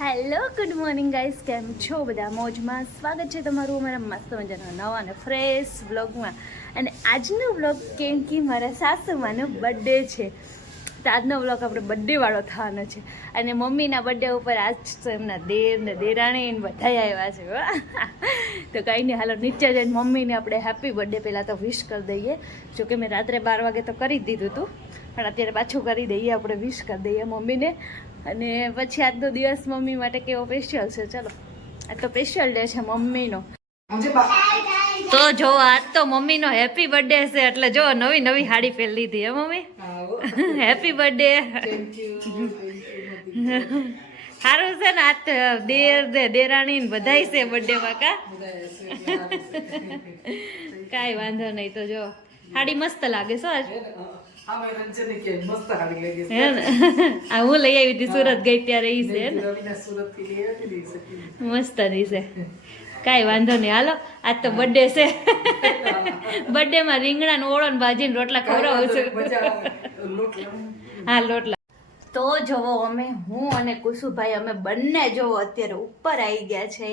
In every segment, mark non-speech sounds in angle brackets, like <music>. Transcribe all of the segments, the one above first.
Hello good morning guys કેમ છો બધા? મોજમાં સ્વાગત છે તમારું અમારા મસ્ત મજાના નવા અને ફ્રેશ વ્લોગમાં અને આજનો વ્લોગ કેમ કે મારા સાસુમાનો બર્થડે છે. તો આજનો વ્લોગ આપણે બર્થડેવાળો થવાનો છે. અને મમ્મીના બર્થડે ઉપર આજ તો એમના દેર ને દેરાણી બધા આવ્યા છે. <laughs> તો કંઈ નહીં, હાલો, નીચે જઈને મમ્મીને આપણે હેપી બર્થડે પહેલાં તો વિશ કરી દઈએ. જોકે મેં રાત્રે બાર વાગે તો કરી દીધું હતું પણ અત્યારે પાછું કરી દઈએ આપણે વિશ કરી દઈએ મમ્મીને. અને પછી આજનો દિવસ મમ્મી માટે કેવો સ્પેશિયલ છે? ચલો આ તો સ્પેશિયલ ડે છે મમ્મીનો. તો જો આજ તો મમ્મીનો હેપી બર્થડે છે એટલે જો નવી નવી સાડી પહેરી લીધી હે મમ્મી? હેપી બર્થડે સારું છે ને આજ દેર દે દેરાણી ને બધાય છે બર્થડે માં કા? કાંઈ વાંધો નહીં તો જો સાડી મસ્ત લાગે છો આજ. હે ને? આ હું લઈ આવી હતી સુરત ગઈ ત્યારે ઈ છે ને? મસ્તની છે. કાંઈ વાંધો નહીં. હાલો આજ તો બર્થડે છે. બર્થડે માં રીંગણા ને ઓળો ને ભાજી ને રોટલા ખવડાવું છું. હા લોટલા તો જોવો અમે હું અને કુસુભાઈ અમે બંને જોવો અત્યારે ઉપર આવી ગયા છે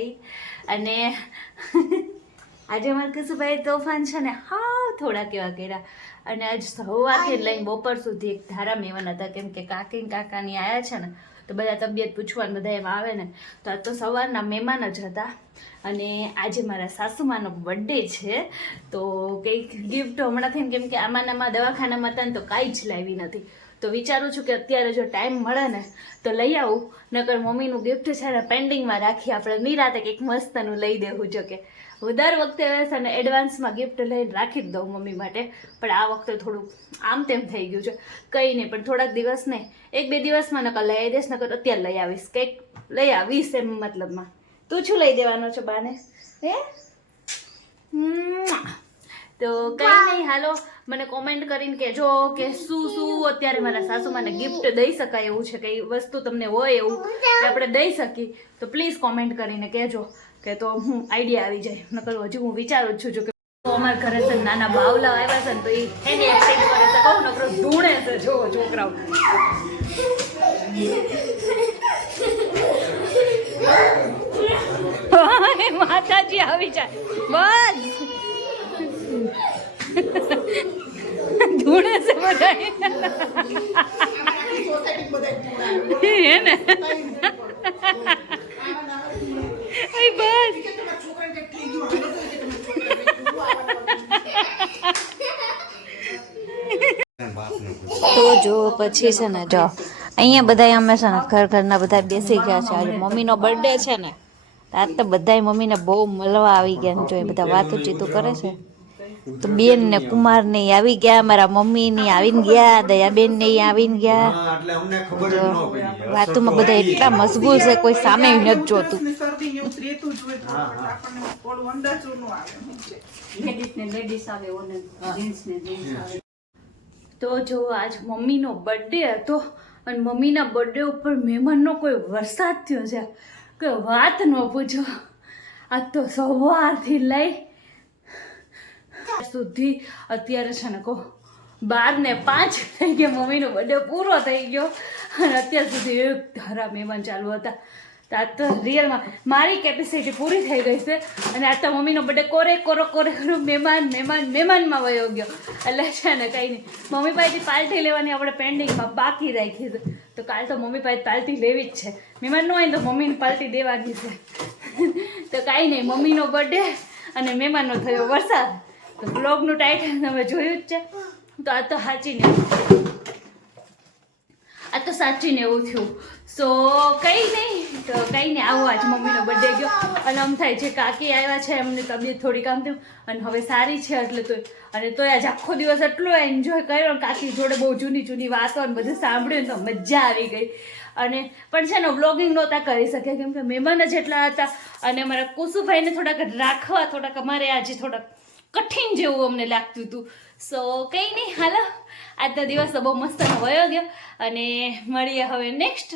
અને આજે અમારે કુસુભાઈ તોફાન છે ને, હા, થોડા કેવા કર્યા. અને આજ સવારથી લઈને બપોર સુધી એક ધારા મેવાના હતા, કેમ કે કાકી કાકાની આવ્યા છે ને, તો બધા તબિયત પૂછવાનું બધા એમાં આવે ને, તો આ તો સવારના મહેમાન જ હતા. અને આજે મારા સાસુમાનો બર્થડે છે, તો કંઈક ગિફ્ટ હમણાં થઈને કેમ કે આમાંનામાં દવાખાનામાં હતા ને, તો કાંઈ જ લાવી નથી. તો વિચારું છું કે અત્યારે જો ટાઈમ મળે ને, તો લઈ આવું. નકર મમ્મીનું ગિફ્ટ છે ને પેન્ડિંગમાં રાખી આપણે નિરાતે કંઈક મસ્તનું લઈ દેવું જો કે. હું દર વખતે છે ને એડવાન્સમાં ગિફ્ટ લઈને રાખી જ દઉં મમ્મી માટે. પણ આ વખતે થોડું આમ તેમ થઈ ગયું છે. કંઈ નહીં, પણ થોડાક દિવસ ને એક બે દિવસમાં નકર લઈ આવી દઈશ, નકર અત્યારે લઈ આવીશ. કંઈક લઈ આવીશ એમ મતલબમાં. તું શું લઈ દેવાનો છો બાને? હે? મ્વા. તો કઈ નહીં હાલો મને કોમેન્ટ કરીને કહેજો કે શું શું અત્યારે મારા સાસુમાને ગિફ્ટ દઈ શકાય એવું છે કઈ વસ્તુ તમને હોય એવું કે આપણે દઈ શકીએ. તો પ્લીઝ કોમેન્ટ કરીને કહેજો કે તો હું આઈડિયા આવી જાય. નકર હજુ હું વિચારું જ છું જો કે અમારા ઘરે છે નાના બાવલા આવ્યા છે ને તો એ એની એક્સાઇટ કરે છે કહું નકરો ધૂણે છે જો છોકરાઓ. <laughs> માતાજી આવી જાય. બસ. ધૂણે છે બધા ને? તો જો પછી છે ને જો, અહીંયા બધા અમે છે ને ઘર ઘરના બધા બેસી ગયા છે. આજે મમ્મીનો બર્થડે છે ને. આજ તો બધાય મમ્મીને બહુ મળવા આવી ગયા જો એ બધા વાતું કરે છે. તો બેન ને કુમાર ને આવી ગયા મારા મમ્મી ને આવીને ગયા દયાબેન ને ઈ આવીને ગયા. હા, એટલે અમને ખબર જ ન પડી. વાતુમાં બધા એટલા મશગુલ છે કોઈ સામે નથી જોતું. ને ને તો આપણને ઓલું અંદાજો ન આવે શું છે. લેડીઝ ને લેડીઝ આવે ઓને જીન્સ ને જીન્સ આવે. તો જો આજ મમ્મીનો બર્થડે હતો અને મમ્મીના બર્થડે ઉપર મહેમાનનો કોઈ વરસાદ થયો છે કે વાત ન પૂછો. આજ તો સવારથી લઈ સુધી અત્યારે છે ને કહો, બાર ને પાંચ થઈ ગયા, મમ્મીનો બર્થડે પૂરો થઈ ગયો. અને અત્યાર સુધી એક ધારા મહેમાન ચાલુ હતા. આ તો રિયલમાં મારી કેપેસિટી પૂરી થઈ ગઈ છે. અને આ તો મમ્મીનો બર્થડે કોરે કોરો કોરે કોરો મહેમાન મહેમાન, મહેમાનમાં વયો ગયો. એટલે છે ને કંઈ નહીં. મમ્મી પાસેથી પાર્ટી લેવાની આપણે પેન્ડિંગમાં બાકી રાખી છે. તો કાલ તો મમ્મી પાસે પાર્ટી લેવી જ છે. મહેમાન ન હોય તો મમ્મીને પાર્ટી દેવાની છે. તો કાંઈ નહીં, મમ્મીનો બર્થડે અને મહેમાનનો થયો વરસાદ. તો બ્લોગનું ટાઇટલ તમે જોયું જ છે. તો આ તો સાચીને આ તો સાચીને એવું થયું. સો કંઈ નહીં. તો કંઈ નહીં, આવો આજ મમ્મીનો બર્થડે ગયો. અને આમ થાય છે, કાકી આવ્યા છે, એમની તબિયત થોડી કામ થયું. અને હવે સારી છે એટલે તો અને તોય આજ આખો દિવસ એટલો એન્જોય કર્યો કાકી જોડે બહુ જૂની જૂની વાતો અને બધું સાંભળ્યું તો મજા આવી ગઈ. અને પણ છે ને વ્લોગિંગ નહોતા કરી શક્યા. કેમ કે મહેમાન જ એટલા હતા. અને મારા કુસુભાઈને થોડાક રાખવા, થોડાક અમારે આજે થોડાક કઠિન જેવું અમને લાગતું હતું. સો કંઈ નહીં, હાલો. આજનો દિવસ બહુ મસ્ત વયો ગયો. અને મળીએ હવે નેક્સ્ટ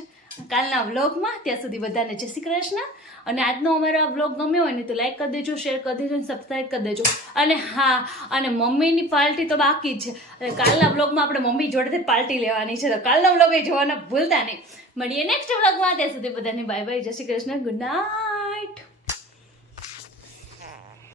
કાલના વ્લોગમાં. ત્યાં સુધી બધાને જય શ્રી કૃષ્ણ. અને આજનો અમારો આ વ્લોગ ગમ્યો હોય ને તો લાઈક કરી દેજો શેર કરી દેજો અને સબસ્ક્રાઈબ કરી દેજો. અને હા, અને મમ્મીની પાર્ટી તો બાકી જ. છે કાલના વ્લોગમાં આપણે મમ્મી જોડેથી પાર્ટી લેવાની છે. તો કાલના વ્લોગ એ જોવાના ભૂલતા નહીં. મળીએ નેક્સ્ટ વ્લોગમાં. ત્યાં સુધી બધાને બાય બાય જય શ્રી કૃષ્ણ. Good night